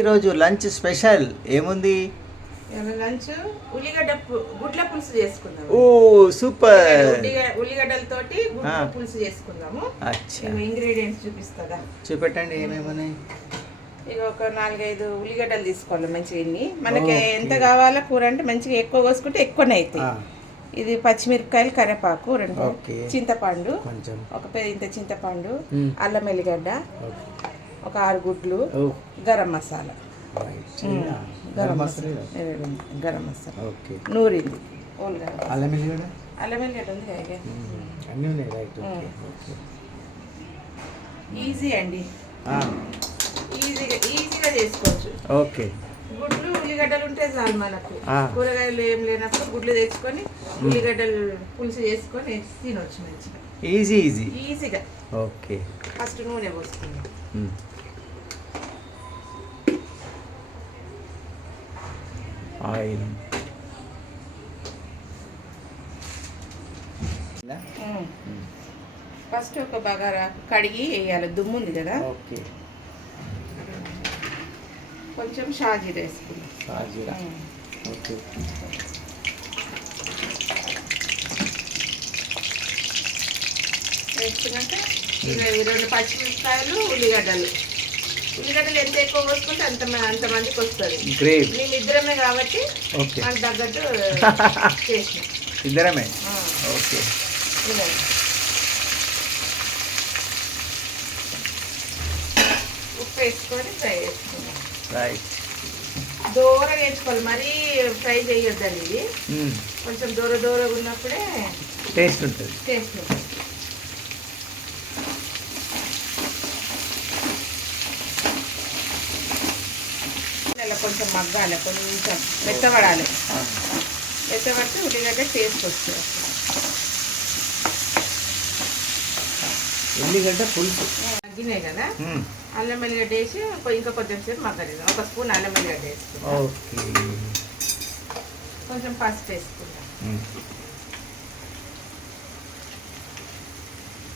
ఈరోజు lunch special ఏముంది? Lunch ఉల్లిగడ్డ గుడ్ల పులుసు చేసుకుందాం. ఓ సూపర్. ఉల్లిగడ్డలతోటి గుడ్ల పులుసు చేసుకుందాము. ఇంగ్రీడియంట్స్ చూపిస్తుందా? చూపెట్టండి ఏమేమున్నాయి. ఇక ఒక 4-5 ఉల్లిగడ్డలు తీసుకోవాలి మంచిగా. ఇన్ని మనకి ఎంత కావాలో కూర అంటే మంచిగా ఎక్కువ కోసుకుంటే ఎక్కువనే అవుతాయి. ఇది పచ్చిమిరపకాయలు, కరివేపాకు, 2 చింతపండు, ఒక ఇంత చింతపండు, అల్లం వెల్లిగడ్డ, ఒక 6 గుడ్లు, గరం మసాలా, గరం మసాలా నూరింది, అల్లం వెల్లిగడ్డ ఉంది. ఈజీ అండి, ఈజీగా చేసుకోవచ్చు. ఓకే. గుడ్లు ఉల్లిగడ్డలు ఉంటే చాలు మనకు. కూరగాయలు ఏం లేనప్పుడు గుడ్లు తెచ్చుకొని ఉల్లిగడ్డలు పులుసు చేసుకొని తినొచ్చు మంచిగా. ఈజీగా. ఓకే. ఫస్ట్ నూనె పోసుకుందాం. ఆయిల్. ఫస్ట్ ఒక బగారా కడిగి వేయాలి, దుమ్ము ఉంది కదా. ఓకే. కొంచెం షాజీరా వేసుకుందాం. ఓకే. వేసుకున్నాక 2 పచ్చిమిరపకాయలు, ఉల్లిగడ్డలు ఎంత ఎక్కువ పోసుకుంటే అంతమందికి వస్తుంది. మేము ఇద్దరమే కాబట్టి మనకు తగ్గట్టు చేసినాం. ఇద్దరమే. ఓకే. ఉప్పు వేసుకొని ఫ్రై చేసుకుందాం. రైట్. దూరగా వేసుకోవాలి, మరీ ఫ్రై చేయొద్దండి. ఇది కొంచెం దూరగా ఉన్నప్పుడే టేస్ట్ ఉంటుంది. కొంచెం మగ్గాలి, కొంచెం మెత్తబడాలి. మెత్తబడితే ఉల్లిగడ్డ టేస్ట్ వస్తుంది. ఉల్లిగడ్డ పులుసు మగ్గినాయి కదా, అల్లం వెల్లిగడ్డ వేసి ఇంకా కొంచెం సేపు మగ్గలేదు. 1 స్పూన్ అల్లం వెల్లిగడ్డ వేసుకుంటాం. కొంచెం పసుపు వేసుకుంటాం.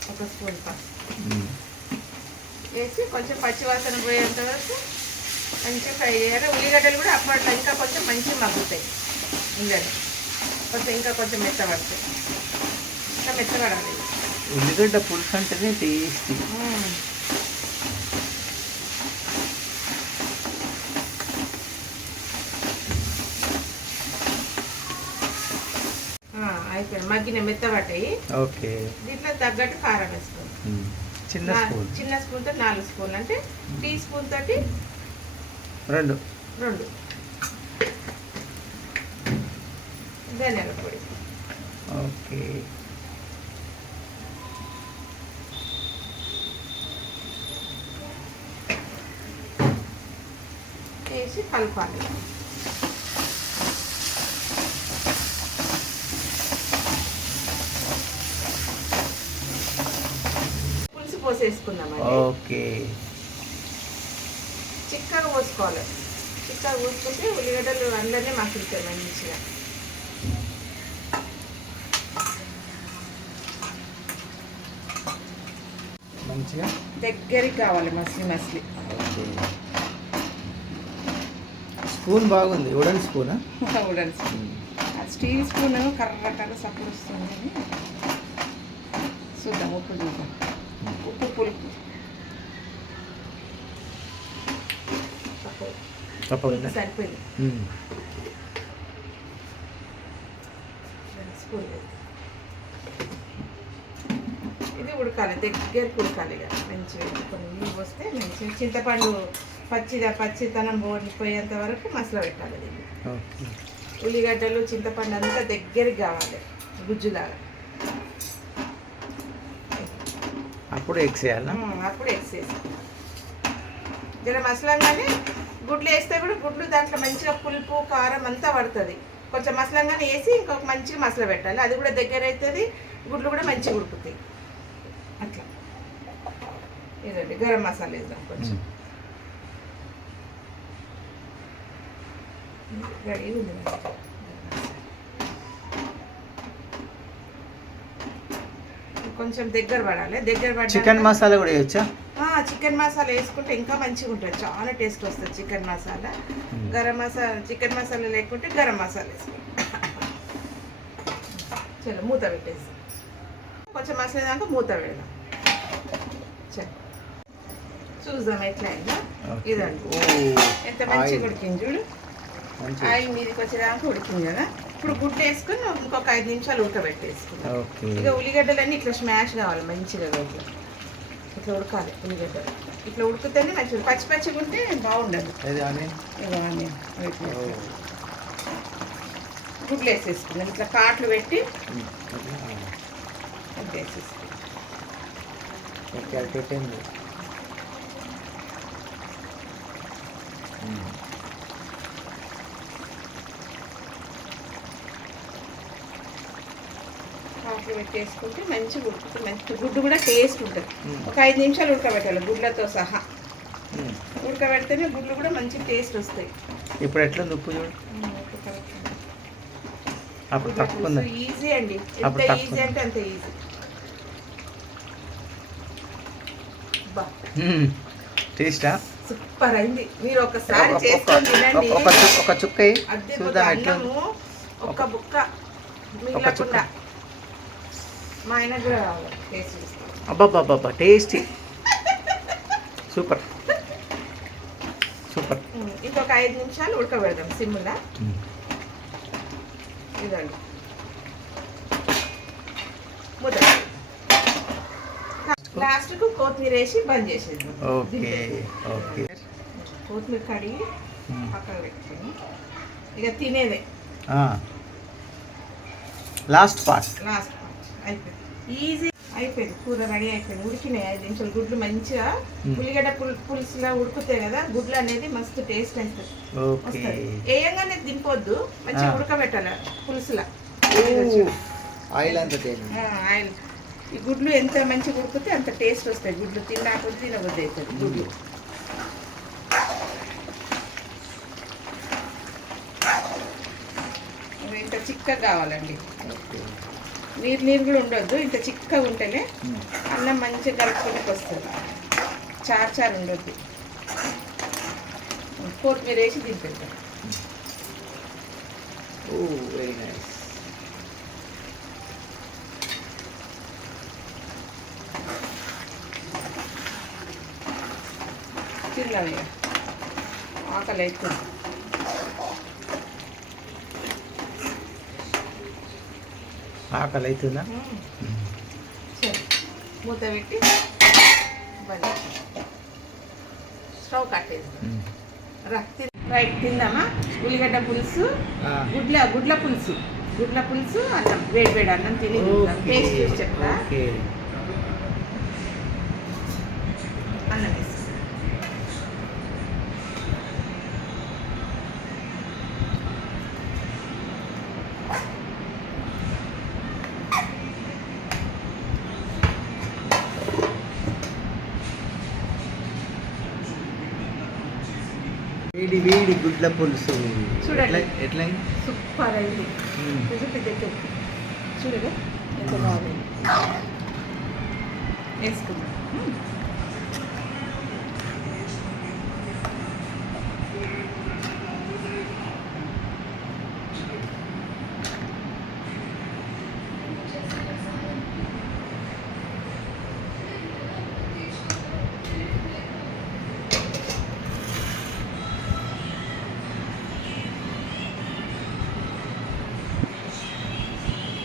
1 స్పూన్ పసుపు వేసి కొంచెం పచ్చివాసన పోయేంత వరకు మంచిగా ఫ్రై చేయాలి. ఉల్లిగడ్డలు కూడా అప్పట్లో ఇంకా కొంచెం మంచిగా మగ్గుతాయి. కొంచెం ఇంకా కొంచెం మెత్తబడతాయి. ఇంకా మెత్తబడాలి. ఉల్లిగడ్డ పులుసు అంటేనే టేస్టీ. అయిపోయింది, మగ్గిన మెత్తబడ్డాయి. ఓకే. దీంట్లో తగ్గట్టు కారం వేసుకోండి. చిన్న స్పూన్తో 4 స్పూన్లు అంటే టీ స్పూన్ తోటి 2 ధనియాల పొడి. ఓకే. వేసి కలపాలి. పులుసు పోసేసుకుందామండి. ఓకే. చిక్కగా పోసుకోవాలి. చిక్కగా పోసుకుంటే ఉల్లిగడ్డలు అందరినీ మసులుతాయి మంచిగా. దగ్గరికి కావాలి, మసిలి. స్పూన్ బాగుంది. Wooden spoon. స్టీల్ స్పూన్ కర్ర సప్పుడు వస్తుంది. చూద్దాం, ఉప్పు చూద్దాం. ఉప్పు పులుపు సరిపోయింది. ఇది ఉడకాలి, దగ్గరికి ఉడకాలి. మంచిగా కొన్ని నీళ్ళు పోస్తే మంచిగా చింతపండు పచ్చితనం పోయేంత వరకు మసలు పెట్టాలి. దీన్ని ఉల్లిగడ్డలు చింతపండు అంతా దగ్గరికి కావాలి, గుజ్జులాగా. అప్పుడు ఎగ్స్ వేయాలి. అప్పుడు ఎగ్స్ వేసి జర మసలంగానే గుడ్లు వేస్తే కూడా గుడ్లు దాంట్లో మంచిగా పులుపు కారం అంతా పడుతుంది. కొంచెం మసలంగానే వేసి ఇంకొక మంచిగా మసలు పెట్టాలి. అది కూడా దగ్గర అవుతుంది, గుడ్లు కూడా మంచిగా ఉడుకుతాయి. అట్లా. ఇదండి గరం మసాలా వేద్దాం కొంచెం. రెడీ ఉంది. కొంచెం దగ్గర పడాలి. చికెన్ మసాలా కూడా వేయచ్చా? చికెన్ మసాలా వేసుకుంటే ఇంకా మంచిగా ఉంటుంది, చాలా టేస్ట్ వస్తుంది చికెన్ మసాలా. గరం మసాలా, చికెన్ మసాలా లేకుంటే గరం మసాలా వేసుకుంటాం. చలో మూత పెట్టేసి కొంచెం మసాలా దాకా మూత పెడదాం. చలో చూద్దాం ఎట్లా అయిందా. ఇదండి ఎంత మంచిగా ఉడికింది చూడు, ఆయిల్ మీదకి వచ్చేదాకా ఉడికింది కదా. ఇప్పుడు గుడ్డు వేసుకుని ఇంకొక 5 నిమిషాలు ఉడకబెట్టేసుకున్నాం. ఇక ఉల్లిగడ్డలన్నీ ఇట్లా స్మాష్ కావాలి మంచిగా, ఇట్లా ఉడకాలి ఉల్లిగడ్డలు. ఇట్లా ఉడికితేనే మంచిగా, పచ్చి పచ్చిగా ఉంటే బాగుండదు. గుడ్లు వేసేసుకున్నాం, ఇట్లా కాట్లు పెట్టి వేసేసుకున్నాం. కాట్లు పెట్టేసుకుంటే మంచిగా ఉడుకుతుంది, మంచి గుడ్డు కూడా టేస్ట్ ఉంటుంది. ఒక 5 నిమిషాలు ఉడకబెట్టాలి గుడ్లతో సహా. ఉడకబెడితేనే గుడ్లు కూడా మంచి టేస్ట్ వస్తాయి. ఇప్పుడు ఎట్లా ఉప్పు చూడు, ఈజీ అండి, ఎంత ఈజీ అంటే అంత ఈజీ. టేస్టా సూపర్ అయింది. మీరు ఒకసారి చేసుకొని తినండి. ఒక చుక్క అన్నము ఒక బుక్క మిగలకుండా మా ఆయన కూడా రావాలి టేస్ట్. అబ్బాబ్బాబ్బా టేస్టీ, సూపర్ సూపర్. ఇంకొక 5 నిమిషాలు ఉడకబెడదాం సిమ్లా. ఇదండి మూత. లాస్ట్కు కొత్తిమీర వేసి బంద్ చేసేద్దాం. కొత్తిమీర కడిగి పక్కన పెట్టుకొని ఇక తినేదే. లాస్ట్ పార్ట్ అయిపోయింది, ఈజీ అయిపోయింది. కూర రెడీ అయిపోయింది, ఉడికినాయి 5 నిమిషాలు. గుడ్లు మంచిగా ఉల్లిగడ్డ పులుసులా ఉడుకుతాయి కదా, గుడ్లు అనేది మస్తు టేస్ట్ అవుతుంది. వేయంగానే దింపొద్దు, మంచిగా ఉడకబెట్టాలి పులుసులా. ఆయిల్ అంత ఆయిల్, ఈ గుడ్లు ఎంత మంచిగా ఉడికితే అంత టేస్ట్ వస్తాయి. గుడ్లు తినకపోతే తినబుద్ధి అవుతుంది గుడ్లు. ఇంత చిక్కగా కావాలండి, నీరు కూడా ఉండొద్దు. ఇంత చిక్కగా ఉంటేనే అన్నం మంచిగా కలుపుకోనికి వస్తుంది, చారు ఉండొద్దు. కొత్తిమీర వేసి దింపేద్దాం. Very nice. తిన్నాం ఇక, ఆకలి అవుతుంది. ఆకలి అవుతుందా? సరే మూత పెట్టి స్టవ్ కట్టేస్తాం. రైట్ తిందామా. ఉల్లిగడ్డ పులుసు, గుడ్ల పులుసు అన్నం, వేడి అన్నం తిని టేస్ట్ చూసి చెప్తా. అన్నం వేసి వేడి గుడ్ల పులుసు చూడండి, ఎట్లా సూపర్ అయింది. చూడగా ఎంత బాగుంది. వేసుకుందాం.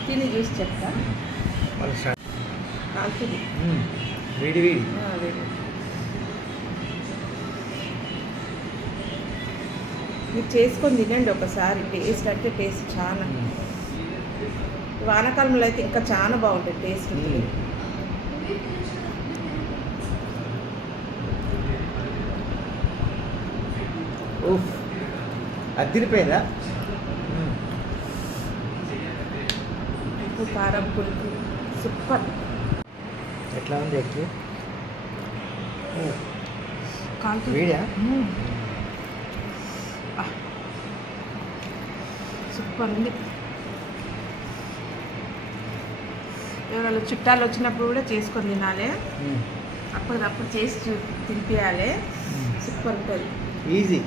తిని చూసి చెప్తా. వేడి మీరు చేసుకొని తినండి ఒకసారి, టేస్ట్ అంటే టేస్ట్ చాలా. వానాకాలంలో అయితే ఇంకా చాలా బాగుంటుంది టేస్ట్. అదిరిపోయిందా? ఉప్పు కారం పులుపు సూపర్. ఎట్లా ఉంది ఎట్లు వేడియా? సూపర్ ఉంది. ఎవరైనా చుట్టాలు వచ్చినప్పుడు కూడా చేసుకొని తినాలి. అప్పటికప్పుడు చేసి తినిపించాలి. సూపర్ ఉంటుంది. ఈజీ.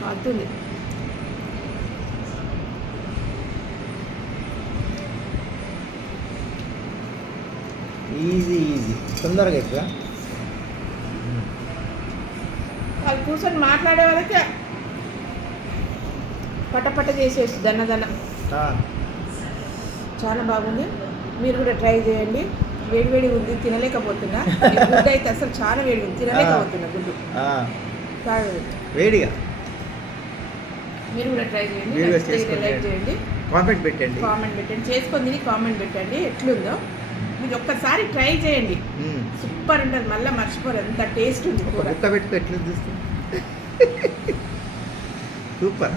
కాదుంది. ఈజీ ఈజీ, తొందరగా ఎక్కువ. వాళ్ళు కూర్చొని మాట్లాడే వాళ్ళకి పటపట చేసేసి దన్న చాలా బాగుంది. మీరు కూడా ట్రై చేయండి. వేడి ఉంది, తినలేకపోతున్నా. ఈ గుడ్డు అయితే అసలు చాలా వేడి ఉంది, తినలేకపోతున్నా గుడ్డు. వేడిగా. మీరు కూడా ట్రై చేయండి, లైక్ చేయండి, కామెంట్ పెట్టండి. చేసుకొని తిని కామెంట్ పెట్టండి ఎట్లుందో. మీరు ఒక్కసారి ట్రై చేయండి, సూపర్ ఉంటుంది. మళ్ళీ మర్చిపోరు, ఎంత టేస్ట్ ఉంది కూర. ఒక్క పెట్టుకో, ఎట్లా చూస్తుంది. సూపర్.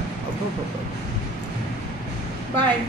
బాయ్.